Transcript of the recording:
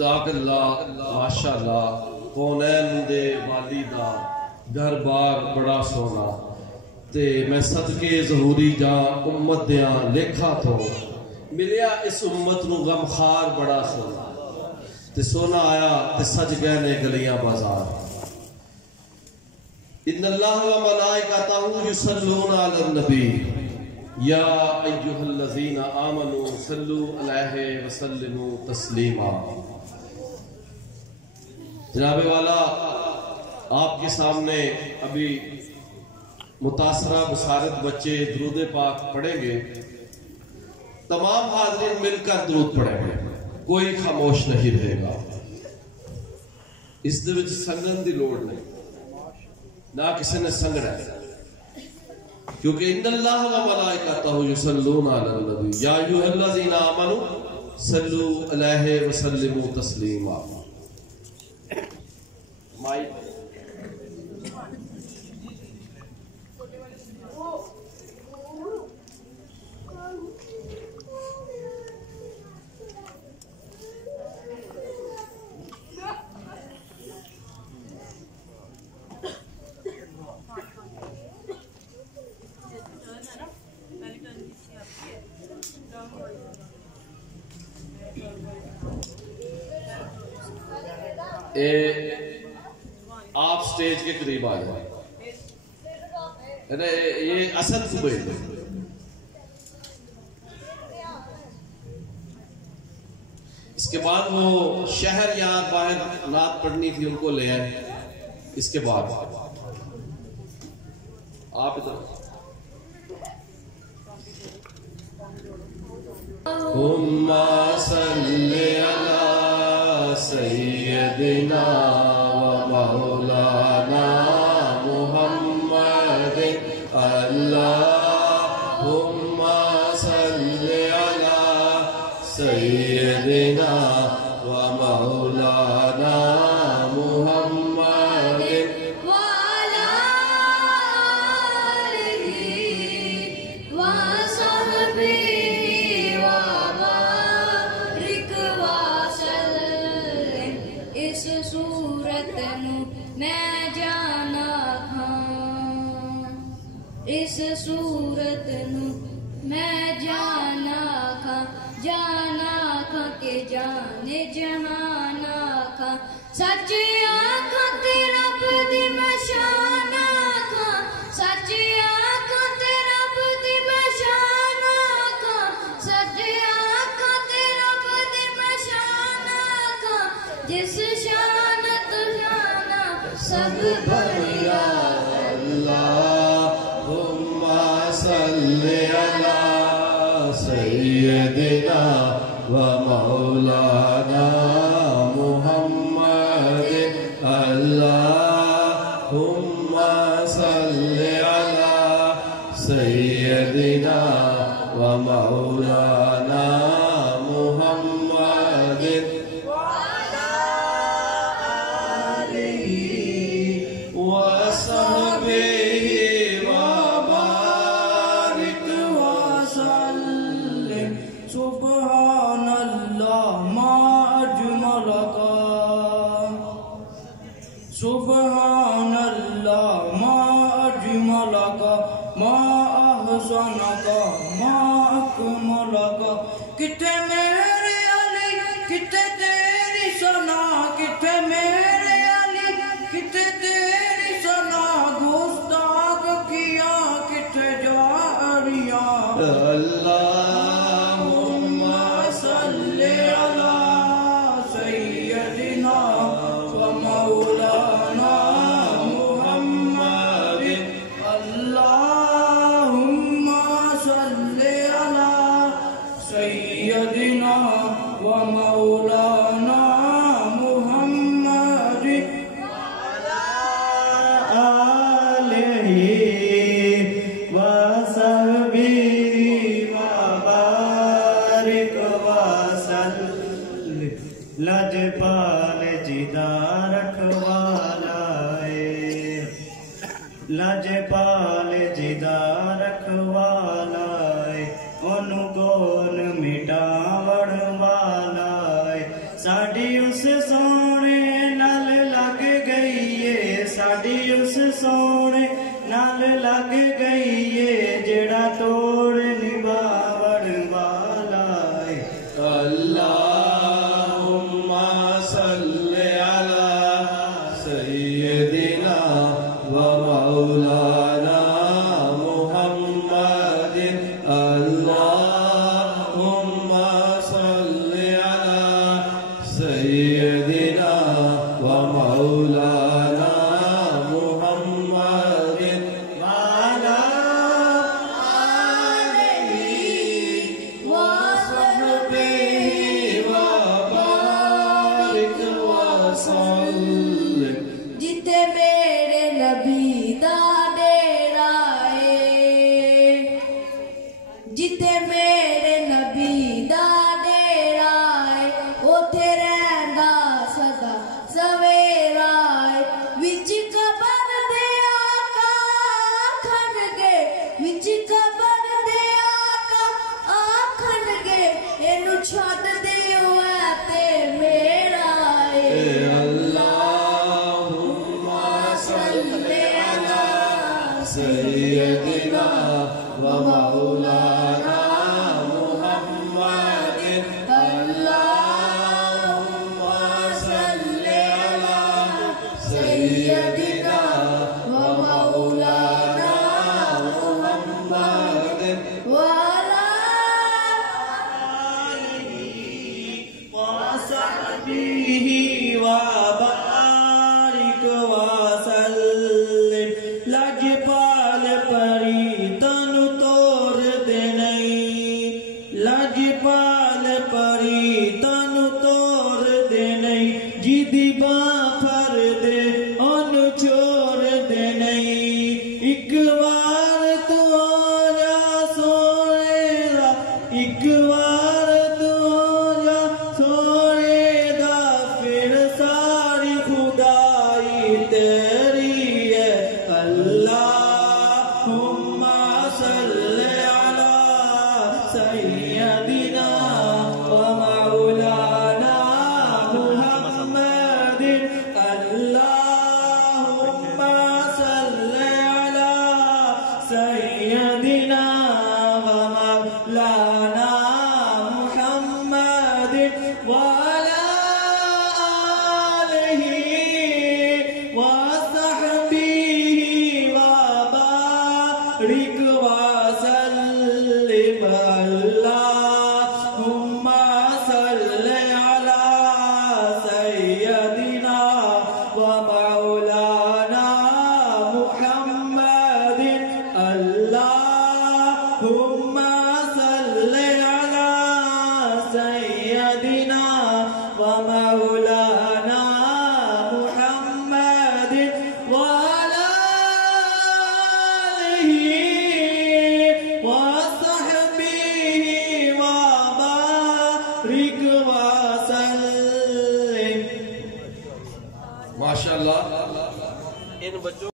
माशाअल्लाह कौनैन दे वाली दा घर बार बड़ा सोना ते मैं सदके ज़हूरी जा उम्मत दिया लेखा तो मिलिया इस उम्मत नू गमखार बड़ा सोना ते सोना आया ते सज गए ने गलियां बाजार। इन्नल्लाह व मलाइकतहू युसल्लूना अलन नबी या अय्युहल्लज़ीना आमनू सल्लू अलैहि व सल्लिमू तस्लीमा। जनाबे वाला आपके सामने अभी मुतासरा बसारत बच्चे दुरूद पाक पढ़ेंगे। तमाम हाज़रीन मिलकर दुरूद पढ़ेंगे, कोई खामोश नहीं रहेगा। इस दे विच संगन दी लोड़ नहीं, ना किसी ने संगना है, क्योंकि इन्नल्लाह व मलाइकतहू युसल्लूना अलन नबी या अय्युहल्लज़ीना आमनू सल्लू अलैहि व सल्लिमू तस्लीमा। आप स्टेज के करीब आ जाए। ये असद सुबह इसके बाद वो शहर या बाहर नात पढ़नी थी उनको ले आए। इसके बाद आप इधर हुम्मा सल्ली अला सय्यदिना व मौलाना मुहम्मद अल्लाहुम्मा सल्ली अला सय्यदिना व मौलाना मुहम्मद व अला आलिहि व सहबिहि व बारिक व सल्लिम। इस सूरत नू मैं जाना खां, इस सूरत नू मैं जाना खां, जाना खां के जाने जहाना खां। सच आखां ते रब दी मशाना खां, सच आखां ते रब दी मशाना खां, सच आखां ते रब दी मशाना खां। जिस शान तो शाना सब बढ़िया अल्लाहुम्मा सल्ली अला सय्यदिना व मौलाना मुहम्मद अल्लाहुम्मा सल्ली अला सय्यदिना व मौलाना मुहम्मद व अला आलिहि व सहबिहि व बारिक व सल्लिम। सुब्हानल्लाह मा अजमलका, सुब्हानल्लाह मा अजमलका, मा अहसनका, मा अकमलका। किथे मेरे अली किथे तेरी सना, किथे मेरे अली किथे तेरी सना। गुस्ताख किया किथे जारिया अल्लाहुम्मा सल्ली अला सय्यदिना व मौलाना मुहम्मद अल्लाहुम्मा सल्ली अला सय्यदिना व मौलाना मुहम्मद व अला आलिहि व सहबिहि व बारिक व सल्लिम। लजपाल जिदा रखवालाए, लजपाल जिदा रखवालाए। ओनु कौन मिटावण वाला है साड़ी उस सोने नाल लग गई है, साड़ी उस सोने नाल लग गई है, जेड़ा तोड़ निभावण वाला है। अल्लाहुम्मा सल्ले अला सय्यदिना व मौलाना मुहम्मदिन। अल्लाहुम्मा सल्ले अला सय्यदिना व मौलाना मुहम्मदिन वाला आलिहि व सहबिहि व बारिक व सल्लिम। जिथे मेरे नबी दा डेरा है, जिथे मेरे नबी दा डेरा है, उथे रहंदा सदा सवेरा है। विच कबर दे आका आखणगे, विच कबर दे आका आखणगे, इनू छड्ड दिओ ऐ ते मेरा है। अल्लाहुम्मा सल्ले अला सय्यदिना व मौलाना मुहम्मदिन। अल्लाहुम्मा सल्ले अला सय्यदिना व मौलाना मुहम्मदिन वाला वसहबिहि व बारिक व सल्लिम। लजपाल परी तनु तोड़ दे नहीं, लजपाल परी तनु तोड़ दे नहीं, जिदी बां फर दे ओनु छोड़ दे नहीं। एक बार तू जा सोने दा, एक बार तू जा सोने दा, फिर सारी खुदाई तेरी है। अल्लाहुम्मा सल्ले अला सय्यदिना व मौलाना मुहम्मदिन। अल्लाहुम्मा सल्ले अला सय्यदिना व मौलाना मुहम्मदिन व अला आलिहि व सहबिहि व बारिक व सल्लिम। अल्लाहुम्मा सल्ले अला सय्यदिना व मौलाना मुहम्मदिन। अल्लाहुम्मा सल्ले अला सय्यदिना व मौलाना मुहम्मदिन व अला आलिहि व सहबिहि व बारिक व सल्लिम। माशाअल्लाह। इन बच्चों